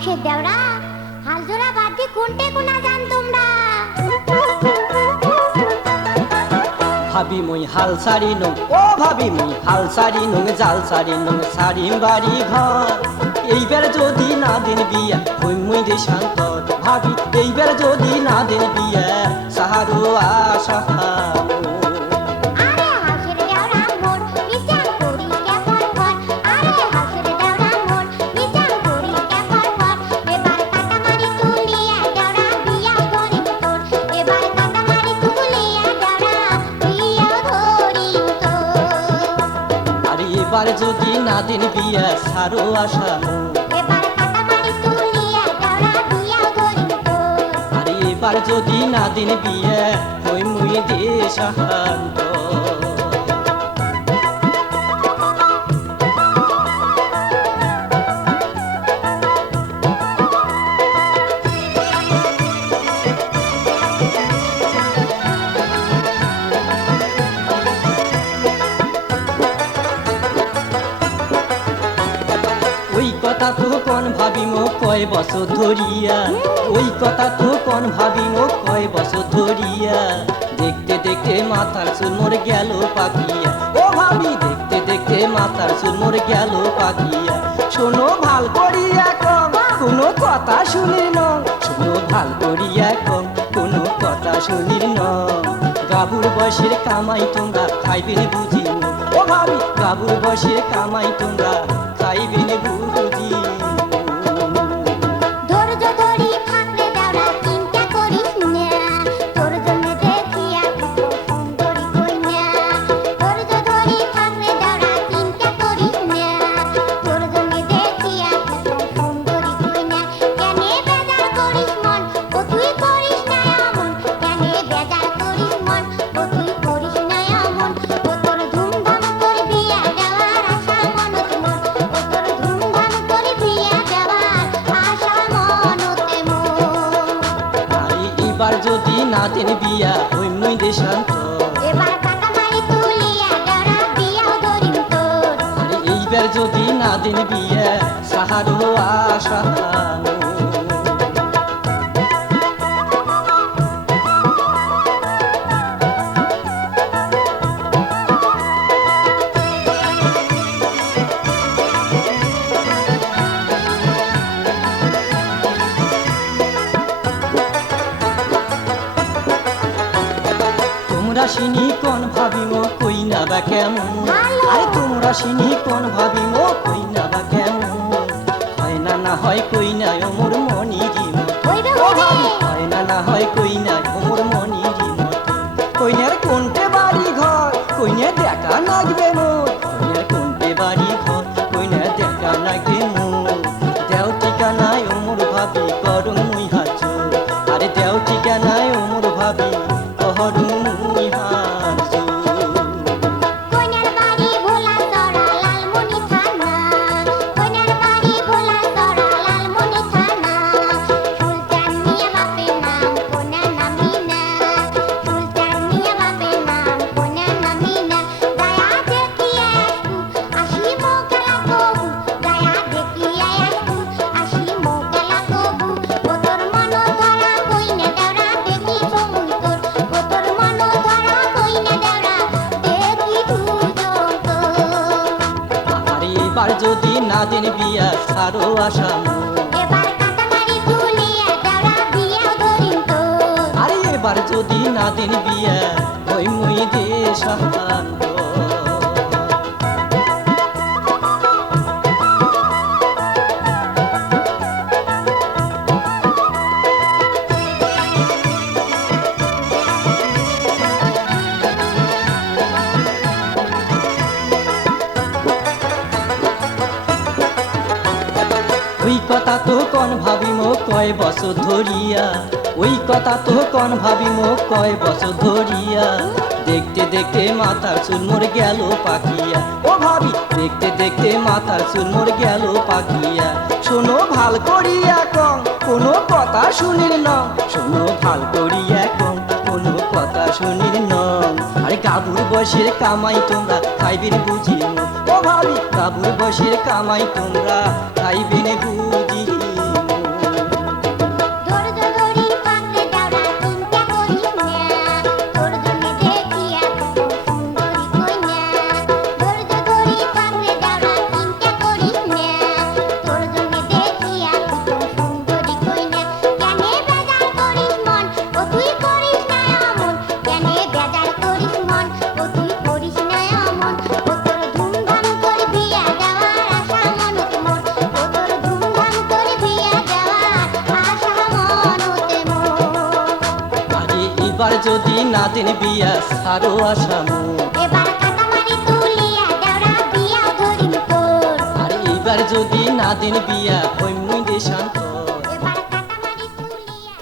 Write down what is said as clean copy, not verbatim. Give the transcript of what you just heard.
সে দেওরা হাল জোড়া বাদ দিয়ে কোনটে কোনা জান তোমরা ভাবি মুই হাল সারি নং ও ভাবি মুই হাল সারি নং জাল সারি নং সারি বাড়ি ঘর এইবার যদি না দিন বিয়া ওই মুই দেশান্তর ভাবি এইবার যদি না দিন বিয়া সাহারু আশা এবার যদি না দিন বিয়া সারো আশা আরে এবার যদি না দিন বিয়া ওই মুই দেশান্ত ওই কথা তো কোন ভাবি মো কয় বছর ধরিয়া ওই কথা তো কোন ভাবি মো কয় বছর ধরিয়া দেখতে দেখতে মাথার চুল মোর গেল পাকিয়া ও ভাবি দেখতে দেখতে মাথার চুল মোর গেল পাকিয়া শোনো ভাল করিয়া কম কোনো কথা শুনির ন শোনো ভাল করিয়া কম কোনো কথা শুনির ন গাবুর বয়সের কামাই তোমরা খাইবেন বুঝি ও ভাবি গাবুর বয়সের কামাই তোমরা খাইবেন বুঝি এবার যদি না দিন বিয়া ওই মুই দেশান্ত আরে এইবার যদি না দিন বিয়া সাহারো আশা সিনি কোন ভাবি মো কই না বা কেমন আরে তোমরা সিনি কোন ভাবি মো কই না বা কেমন হয় না না হয় কই না ওমর মনি জীবন হয় না না হয় কই না ওমর মনি জীবন কইনার কোনটে বাড়ি ঘর কইনে দেখা লাগবে মোর কইনার কোনটে বাড়ি ঘর কইনে দেখা লাগবে মোর দেও ঠিকানায় ওমর ভাবি করুন মুই হাজ আরে দেও ঠিকানায় ওমর ভাবি করুন এবার যদি না দিন বিয়া সারো আশা আরে এবার যদি না দিন বিয়া ওই মুই দেশান্ত ওই কথা তো কোন ভাবি মো কয় বছর ধরিয়া ওই কথা তো কোন ভাবি মো কয় বছর ধরিয়া দেখতে দেখতে মাথার চুল মোর গেল পাকিয়া ও ভাবি দেখতে দেখতে মাথার চুল মোর গেল পাকিয়া শোনো ভাল করিয়া কম কোনো কথা শুনির ন শোনো ভাল করিয়া কম কোনো কথা শুনির ন আরে গাবুর বয়সের কামাই তোমরা খাইবেন বুঝি ও ভাবি গাবুর বয়সের কামাই তোমরা খাইবেন বুঝি এবার যদি না দিন বিয়া সারো আসামু এবার কাটামারি তুলিয়া দেওরা বিয়া ধরিম তোর আর এইবার যদি না দিন বিয়া হই মুই দেশান্তর